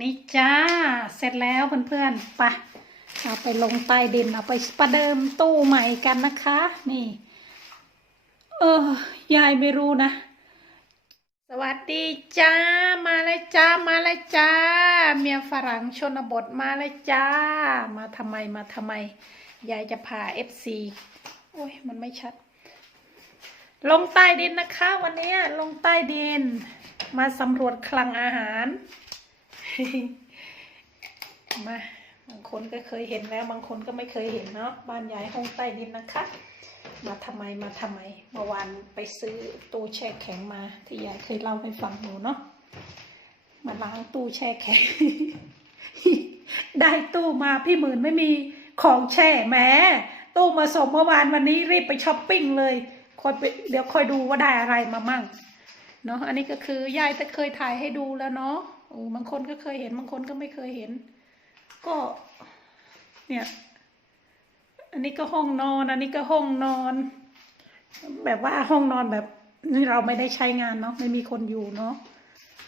นี่จ้า เสร็จแล้วเพื่อนๆไปะเอาไปลงใต้ดินเอาไปประเดิมตู้ใหม่กันนะคะ นี่ เออ ยายไม่รู้นะ สวัสดีจ้า มาเลยจ้า มาเลยจ้า เมียฝรั่งชนบทมาเลยจ้า มาทำไมมาทำไม ยายจะพาเอฟซีโอ้ย มันไม่ชัด ลงใต้ดินนะคะ วันนี้ลงใต้ดิน มาสำรวจคลังอาหาร มาบางคนก็เคยเห็นแล้ว บางคนก็ไม่เคยเห็นเนาะบ้านยายห้องใต้ดินนะคะ มาทำไมมาทำไมเมื่อวานไปซื้อตู้แช่แข็งมา ที่ยายเคยเล่าให้ฟังหนูเนาะมาล้างตู้แช่แข็ง ได้ตู้มาพี่หมื่นไม่มีของแช่แหมตู้มาส่งเมื่อวานวันนี้รีบไปช้อปปิ้งเลยคอยไปเดี๋ยวคอยดูว่าได้อะไรมามั่งเนาะอันนี้ก็คือยายจะเคยถ่ายให้ดูแล้วเนาะ โอ้บางคนก็เคยเห็น บางคนก็ไม่เคยเห็น ก็ เนี่ย อันนี้ก็ห้องนอน อันนี้ก็ห้องนอน แบบว่าห้องนอนแบบนี่เราไม่ได้ใช้งานเนาะไม่มีคนอยู่เนาะ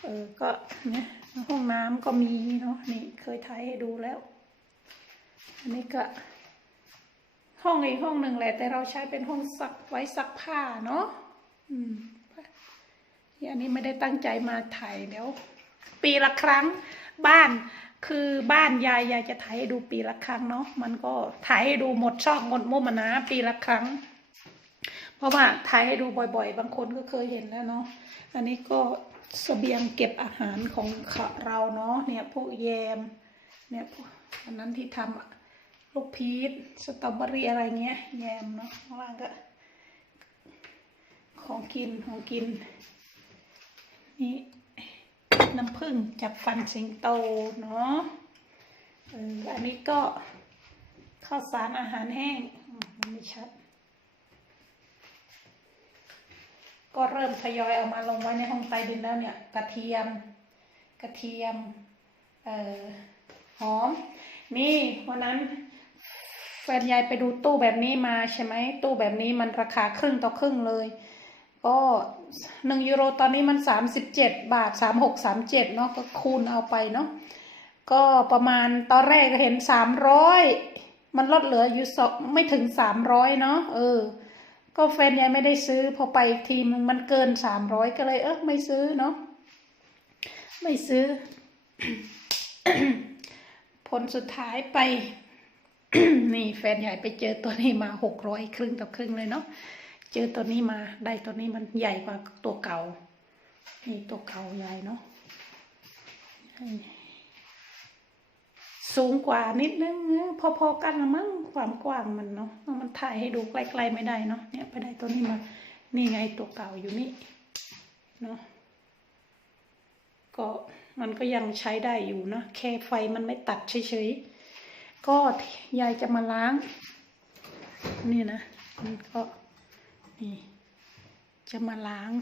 เออก็เนี่ยห้องน้ำก็มีเนาะนี่เคยถ่ายให้ดูแล้ว อันนี้ก็ ห้องอีกห้องหนึ่งแหละ แต่เราใช้เป็นห้องซักไว้ซักผ้าเนาะอืมอันนี้ไม่ได้ตั้งใจมาถ่ายเดี๋ยว ปีละครั้งบ้านคือบ้านยายยายจะถ่ายให้ดูปีละครั้งเนาะมันก็ถ่ายให้ดูหมดช่องหมดมุมนะปีละครั้ง เพราะว่าถ่ายให้ดูบ่อย ๆ บางคนก็เคยเห็นแล้วเนาะอันนี้ก็เสบียงเก็บอาหารของเราเนาะเนี่ยพวกแยมเนี่ยพวกอันนั้นที่ทำลูกพีชสตรอเบอรี่อะไรเงี้ยแยมเนาะข้างล่างก็ ของกินของกินนี่ น้ำผึ้งจากฟันสิงโตเนาะอันนี้ก็ข้าวสารอาหารแห้งมมันไม่ชัด ก็เริ่มทยอยเอามาลงไว้ในห้องใต้ดินแล้วเนี่ย กระเทียม กระเทียมเอ่อหอม นี่วันนั้นแฟนยายไปดูตู้แบบนี้มาใช่ไหมตู้แบบนี้มันราคาครึ่งต่อครึ่งเลย ก็หนึ่งยูโรตอนนี้มันสามสิบเจ็ดบาทสามหกสามเจ็ดเนาะก็คูณเอาไปเนาะก็ประมาณตอนแรกเห็นสามร้อยมันลดเหลืออยู่สองไม่ถึงสามร้อยเนาะเออ ก็แฟนยังไม่ได้ซื้อพอไปอีกทีมันมันเกินสามร้อยก็เลย เออไม่ซื้อเนาะไม่ซื้อ ผลสุดท้ายไป นี่แฟนใหญ่ไปเจอตัวนี้มาหกร้อยครึ่งต่อครึ่งเลยเนาะ เจอตัวนี้มาได้ตัวนี้มันใหญ่กว่าตัวเก่า นี่ตัวเก่าใหญ่เนาะสูงกว่านิดนึงพอๆกันละมั้งความกว้างมันเนาะมันถ่ายให้ดูใกล้ๆไม่ได้เนาะเนี่ยไปได้ตัวนี้มานี่ไงตัวเก่าอยู่นี่เนาะก็มันก็ยังใช้ได้อยู่นะแค่ไฟมันไม่ตัดเฉยๆก็ยายจะมาล้าง นี่นะมันก็ นี่ จะมาล้าง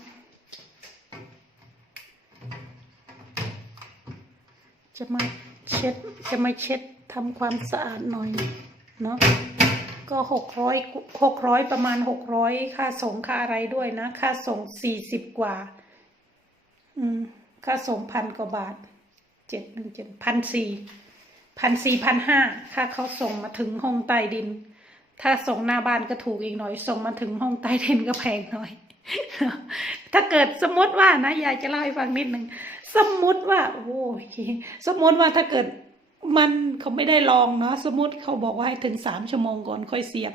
จะมาเช็ด จะมาเช็ดทำความสะอาดหน่อย เนาะก็หกร้อยหกร้อยประมาณหกร้อยค่าส่งค่าอะไรด้วยนะ ค่าส่งสี่สิบกว่า อืม ค่าส่งพันกว่าบาทเจ็ดหนึ่งเจ็ดพันสี่พันสี่พันห้าค่าเขาส่งมาถึงห้องใต้ดิน ถ้าส่งหน้าบ้านก็ถูกอีกหน่อย ส่งมาถึงห้องใต้ดินก็แพงหน่อย ถ้าเกิดสมมติว่านะยายจะเล่าให้ฟังนิดหนึ่งสมมติว่า โอ้ยสมมติว่าถ้าเกิดมันเขาไม่ได้ลองเนาะสมมติเขาบอกว่าให้ถึงสามชั่วโมงก่อนค่อยเสียบ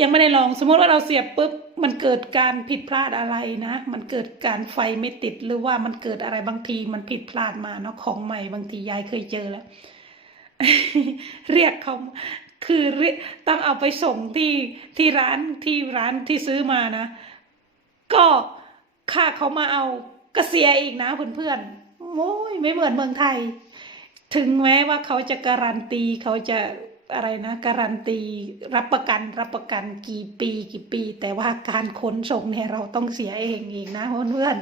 ยังไม่ได้ลอง สมมติว่าเราเสียบปุ๊บมันเกิดการผิดพลาดอะไรนะ มันเกิดการไฟไม่ติดหรือว่ามันเกิดอะไรบางทีมันผิดพลาดมาเนาะของใหม่บางทียายเคยเจอแล้วเรียกเขา คือรียกต้องเอาไปส่งที่ที่ร้านที่ร้านที่ซื้อมานะ ก็ค่าเขามาเอาก็เสียอีกนะเพื่อนๆโอ้ยไม่เหมือนเมืองไทย ถึงแม้ว่าเขาจะการันตีเขาจะอะไรนะการันตีรับประกันรับประกันกี่ปีกี่ปี แต่ว่าการขนส่งเนี่ยเราต้องเสียเองอีกนะเพื่อน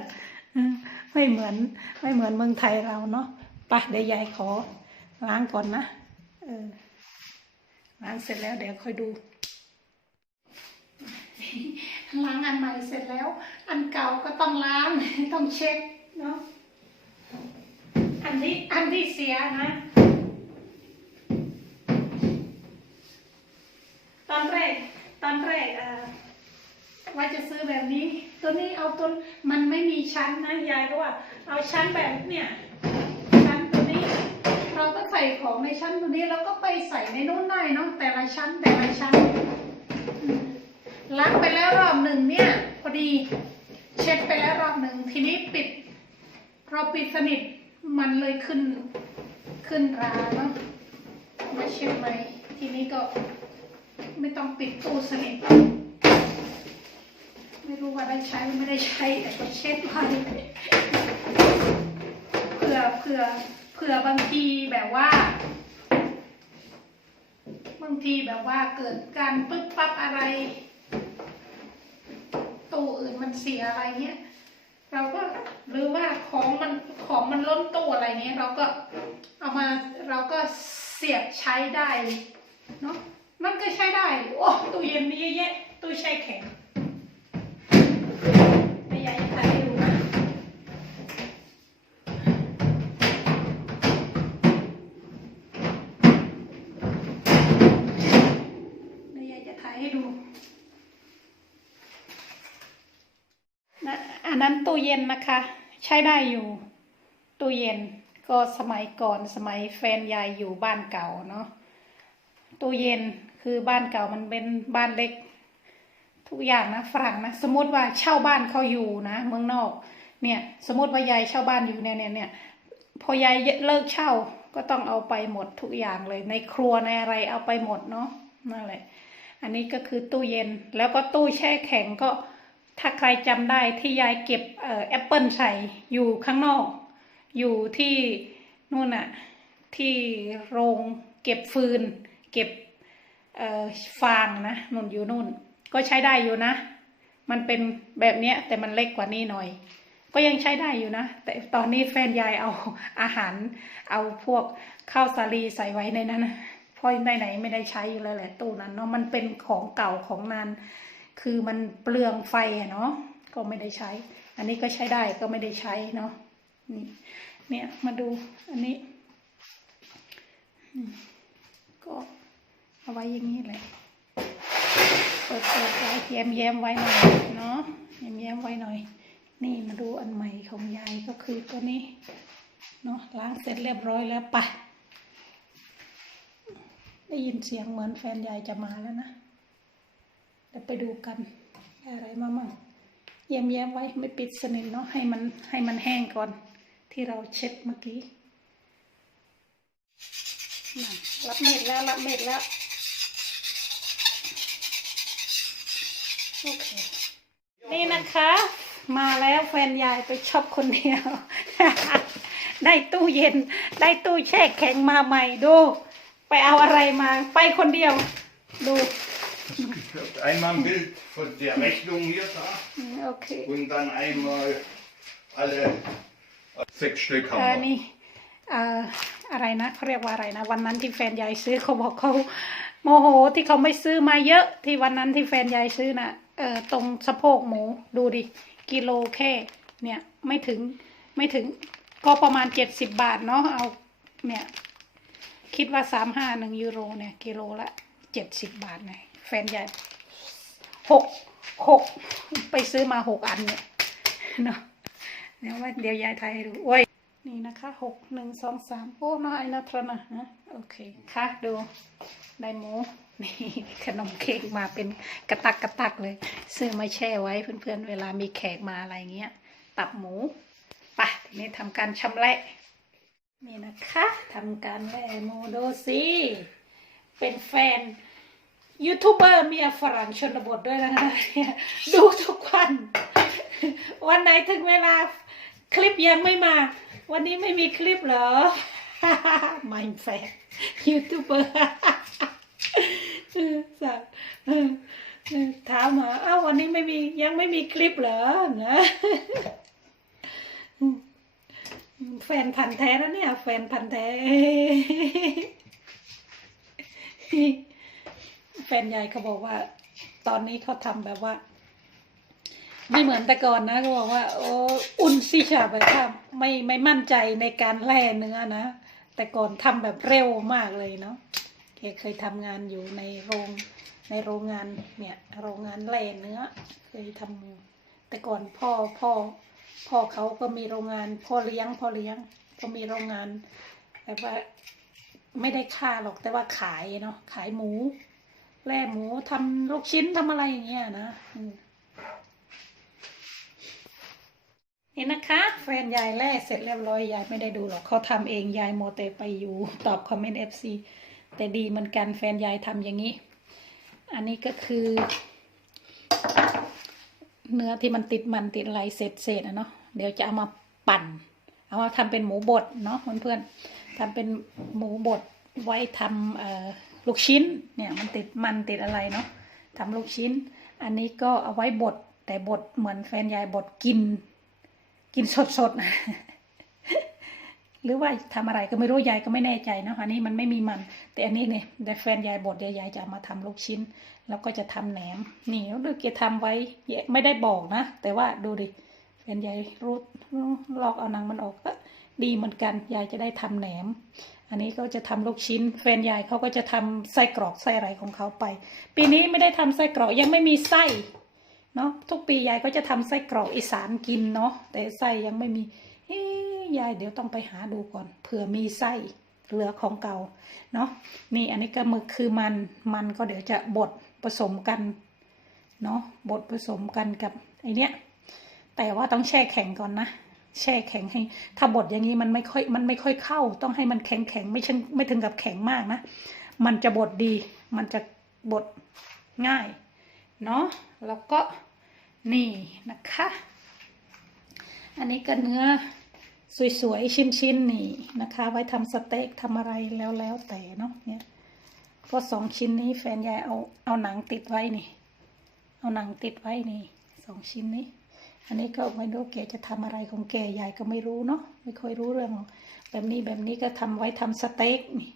ๆไม่เหมือนไม่เหมือนเมืองไทยเราเนาะไปะเดี๋ยวยายขอล้างก่อนนะเออ ล้างเสร็จแล้วเดี๋ยวค่อยดู ล้างอันใหม่เสร็จแล้ว อันเก่าก็ต้องล้างต้องเช็คเนาะอันที่อันที่เสียนะ ตอนแรกตอนแรกว่าจะซื้อแบบนี้ ตัวนี้เอาตัวมันไม่มีชั้นนะยายก็ว่า เอาชั้นแบบเนี่ย เราก็ใส่ของในชั้นตัวนี้แล้วก็ไปใส่ในนู้นได้เนาะแต่ละชั้นแต่ละชั้นล้างไปแล้วรอบหนึ่งเนี่ยพอดีเช็ดไปแล้วรอบหนึ่งทีนี้ปิด เราปิดสนิทมันเลยขึ้นขึ้นราเนาะมาเช็ดใหมทีนี้ก็ไม่ต้องปิดตู้สนิทไม่รู้ว่าได้ใช้หรือไม่ได้ใช้แต่ก็เช็ดไว้เผื่อเผื่อ เผื่อบางทีแบบว่า บางทีแบบว่าเกิดการปึ๊บปั๊บอะไรตู้อื่นมันเสียอะไรเงี้ยเราก็หรือว่าของมันของมันล้นตู้อะไรเงี้ยเราก็เอามาเราก็เสียบใช้ได้เนาะมันก็ใช้ได้โอ้ตู้เย็นมีเยอะแยะตู้แช่แข็งันนั้นตู้เย็นนะคะ ใช้ได้อยู่ตู้เย็นก็สมัยก่อนสมัยแฟนยายอยู่บ้านเก่าเนาะตู้เย็นคือบ้านเก่ามันเป็นบ้านเล็ก ทุกอย่างนะฝรั่งนะสมมติว่าเช่าบ้านเขาอยู่นะ เมืองนอก เนี่ยสมมติว่ายายเช่าบ้านอยู่เนี่ยเนี่ยเนี่ยพอยายเลิกเช่าก็ต้องเอาไปหมดทุกอย่างเลย ในครัวในอะไรเอาไปหมดเนาะนั่นแหละ อันนี้ก็คือตู้เย็นแล้วก็ตู้แช่แข็งก็ ถ้าใครจำได้ที่ยายเก็บแอปเปิลใส่อยู่ข้างนอก อยู่ที่นู่นน่ะที่โรงเก็บฟืน เก็บฟางนะนุ่นอยู่นู่น ก็ใช้ได้อยู่นะ มันเป็นแบบเนี้ยแต่มันเล็กกว่านี้หน่อย ก็ยังใช้ได้อยู่นะ แต่ตอนนี้แฟนยายเอาอาหาร เอาพวกข้าวสาลีใส่ไว้ในนั้นนะเพราะไหนไม่ได้ใช้อยู่แล้วแหละตู้นั้นเนาะมันเป็นของเก่าของนาน คือมันเปลืองไฟอะเนาะก็ไม่ได้ใช้ อันนี้ก็ใช้ได้ก็ไม่ได้ใช้เนาะนี่เนี่ยมาดูอันนี้ก็เอาไว้อย่างนี้เลยเปิดเปิดไว้แย้มแย้มไว้หน่อยเนาะแย้มแย้มไว้หน่อย นี่มาดูอันใหม่ของยายก็คือตัวนี้เนาะล้างเสร็จเรียบร้อยแล้วไปได้ยินเสียงเหมือนแฟนยายจะมาแล้วนะ เดี๋ยวไปดูกันอะไรมามั่งเยี่ยมแย้มไว้ไม่ปิดสนิทเนาะให้มันให้มันแห้งก่อน ที่เราเช็ดเมื่อกี้รับเม็ดแล้วรับเม็ดแล้วโอเคนี่นะคะ มาแล้วแฟนยายไปช็อปคนเดียว ได้ตู้เย็น ได้ตู้แช่แข็งมาใหม่ดู ไปเอาอะไรมา ไปคนเดียว ดู Einmal ein Bild von der Rechnung hier da อืมโอเค und dann einmal alle sechs Stück เออ haben wir. นี่เอ่ออะไรนะเขาเรียกว่าอะไรนะ วันนั้นที่แฟนยายซื้อเขาบอกเขาโมโหที่เขาไม่ซื้อมาเยอะที่วันนั้นที่แฟนยายซื้อนะเออตรงสะโพกหมูดูดิกิโลแค่เนี่ยไม่ถึงไม่ถึงก็ประมาณเจ็ดสิบบาทเนาะเอาเนี่ยคิดว่าสามห้าหนึ่งยูโรเนี่ยกิโลละเจ็ดสิบบาทไงแฟนยาย หกหกไปซื้อมาหกอันเนี่ยเนาะเดี๋ยวว่าเดี๋ยวยายไทยให้ดูโอ้ยนี่นะคะหกหนึ่งสองสามโอ้น้อยนะทรนะฮะโอเคค่ะดูได้หมูนี่ขนมเค้กมาเป็นกระตักกระตักเลย ซื้อมาแช่ไว้เพื่อนๆ เวลามีแขกมาอะไรเงี้ย ตับหมูปะทีนี้ทำการชำแหละนี่นะคะทำการแล่หมูดูสิเป็นแฟน ยูทูบเบอร์เมียฝรั่งชนบทด้วยนะคะเนี่ยดูทุกวัน วันไหนถึงเวลาคลิปยังไม่มา วันนี้ไม่มีคลิปเหรอไม่แฟนยูทูบเบอร์สัตว์เออเออถามมาอ้าววันนี้ไม่มียังไม่มีคลิปเหรอนะแฟนพันธ์แท้แล้วเนี่ย แฟนพันธ์แท้ แฟนยายเขาบอกว่า ตอนนี้เขาทำแบบว่า ไม่เหมือนแต่ก่อนนะก็บอกว่า โอ้อุ่นซิชาแบบว่าไม่ไม่มั่นใจในการแล่เนื้อนะ แต่ก่อนทำแบบเร็วมากเลยเนาะแกเคยทำงานอยู่ในโรงในโรงงานเนี่ย โรงงานแล่เนื้อ เคยทำแต่ก่อนพ่อพ่อพ่อเขาก็มีโรงงานพ่อเลี้ยงพ่อเลี้ยง ก็มีโรงงานแบบว่าไม่ได้ค่าหรอกแต่ว่าขายเนาะขายหมู แล่หมูทำลูกชิ้นทำอะไรอย่างเงี้ยนะนี่นะคะ แฟนยายแล่เสร็จเรียบร้อยยายไม่ได้ดูหรอกเขาทำเองยายโมเตไปอยู่ ตอบคอมเมนต์เอฟซีแต่ดีเหมือนกันแฟนยายทำอย่างนี้ อันนี้ก็คือ เนื้อที่มันติดมันติดอะไรเศษเศษๆอะเนาะเดี๋ยวจะเอามาปั่น เอามาทำเป็นหมูบดเนาะเพื่อนๆทำเป็นหมูบดไว้ทำเอ่อ ลูกชิ้นเนี่ยมันติดมันติดอะไรเนาะทำลูกชิ้น อันนี้ก็เอาไว้บดแต่บดเหมือนแฟนยายบดกิน กินสดๆหรือว่าทำอะไรก็ไม่รู้ยายก็ไม่แน่ใจเนาะอันนี้มันไม่มีมัน แต่อันนี้เนี่ยแต่แฟนยายบดเดี๋ยยายจะเอามาทำลูกชิ้น แล้วก็จะทำแหนมนี่ดูแกทำไว้ไม่ได้บอกนะ แต่ว่าดูดิแฟนยายรูดลอกเอานังมันออกก็ดีเหมือนกันยายจะได้ทำแหนม อันนี้ก็จะทำลูกชิ้นแฟนยายเขาก็จะทำไส้กรอกไส้อะไรของเขาไป ปีนี้ไม่ได้ทำไส้กรอกยังไม่มีไส้เนาะทุกปียายก็จะทำไส้กรอกอีสานกินเนาะแต่ไส้ยังไม่มีเอ๊ยายเดี๋ยวต้องไปหาดูก่อนเผื่อมีไส้เหลือของเก่าเนาะนี่อันนี้ก็มึกคือมันมันก็เดี๋ยวจะบดผสมกันเนาะบดผสมกันกับไอเนี้ยแต่ว่าต้องแช่แข็งก่อนนะ แช่แข็งให้ ถ้าบดอย่างนี้มันไม่ค่อยมันไม่ค่อยเข้า ต้องให้มันแข็งแข็งไม่ใช่ไม่ถึงกับแข็งมากนะ มันจะบดดี มันจะบดง่ายเนาะแล้วก็นี่นะคะ อันนี้ก็เนื้อสวยๆ ชิ้นๆ นี่นะคะ ไว้ทำสเต็กทำอะไรแล้วแล้วแต่เนาะเนี่ยก็สองชิ้นนี้แฟนยายเอาเอาหนังติดไว้นี่ เอาหนังติดไว้นี่สองชิ้นนี้ อันนี้ก็ไม่รู้แกจะทำอะไรของแกยายก็ไม่รู้เนาะไม่ค่อยรู้เรื่องหรอกแบบนี้แบบนี้ก็ทำไว้ทำสเต็กนี่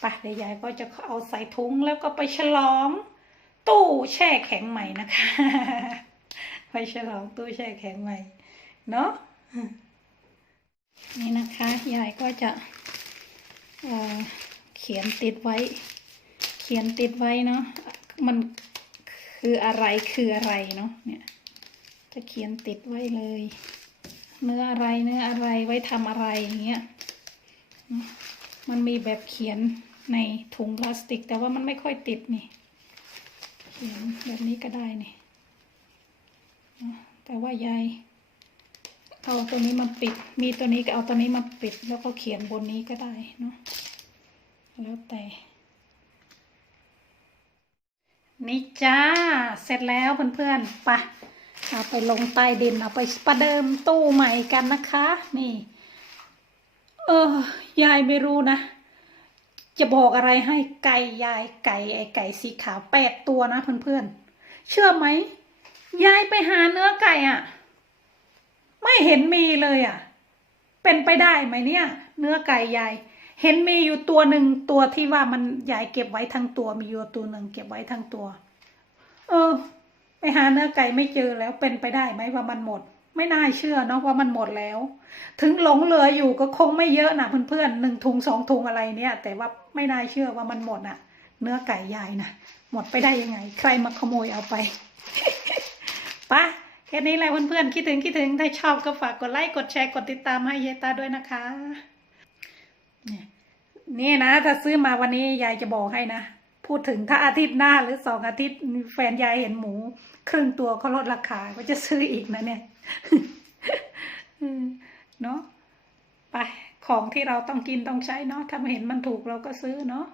ไปเดี๋ยวยายก็จะเอาใส่ถุงแล้วก็ไปฉลอง ตู้แช่แข็งใหม่นะคะ ไปฉลองตู้แช่แข็งใหม่เนาะนี่นะคะยายก็จะเเขียนติดไว้ เขียนติดไว้เนาะมันคืออะไรคืออะไรเนาะเนี่ย จะเขียนติดไว้เลย เนื้ออะไรเนื้ออะไรไว้ทำอะไรอย่างเงี้ยมันมีแบบเขียนในถุงพลาสติก แต่ว่ามันไม่ค่อยติดนี่ เขียนแบบนี้ก็ได้นี่แต่ว่ายายเอาตัวนี้มาปิด มีตัวนี้ก็เอาตัวนี้มาปิด แล้วก็เขียนบนนี้ก็ได้เนาะแล้วแต่ นี่จ้า เสร็จแล้วเพื่อนๆไปะ เอาไปลงใต้ดินเอาไปประเดิมตู้ใหม่กันนะคะ นี่ เออยายไม่รู้นะ จะบอกอะไรให้ไก่ยายไก่ไอไก่สีขาวแปดตัวนะเพื่อนๆเชื่อไหมยายไปหาเนื้อไก่อะ่ะ ไม่เห็นมีเลยอะ่ะ เป็นไปได้ไหมเนี่ย เนื้อไก่ยายเห็นมีอยู่ตัวหนึ่งตัวที่ว่ามันยายเก็บไว้ทั้งตัวมีอยู่ตัวหนึ่งเก็บไว้ทั้งตัว เออ หาเนื้อไก่ไม่เจอแล้วเป็นไปได้ไหมว่ามันหมด ไม่น่าเชื่อเนาะว่ามันหมดแล้ว ถึงหลงเหลืออยู่ก็คงไม่เยอะนะเพื่อนๆหนึ่งถุงสองถุงอะไรเนี่ย แต่ว่าไม่น่าเชื่อว่ามันหมดอะเนื้อไก่ยายนะหมดไปได้ยังไง ใครมาขโมยเอาไปปะแค่นี้แหละเพื่อนๆคิดถึงคิดถึงถ้าชอบก็ฝากกดไลค์กดแชร์กดติดตามให้เยตาด้วยนะคะเนี่ยนี่นะถ้าซื้อมาวันนี้ยายจะบอกให้นะ พูดถึงถ้าอาทิตย์หน้าหรือสองอาทิตย์แฟนยายเห็นหมู ครึ่งตัวเขาลดราคาก็จะซื้ออีกนะเนี่ยเนาะไปของที่เราต้องกินต้องใช้เนาะถ้าเห็นมันถูกเราก็ซื้อเนาะ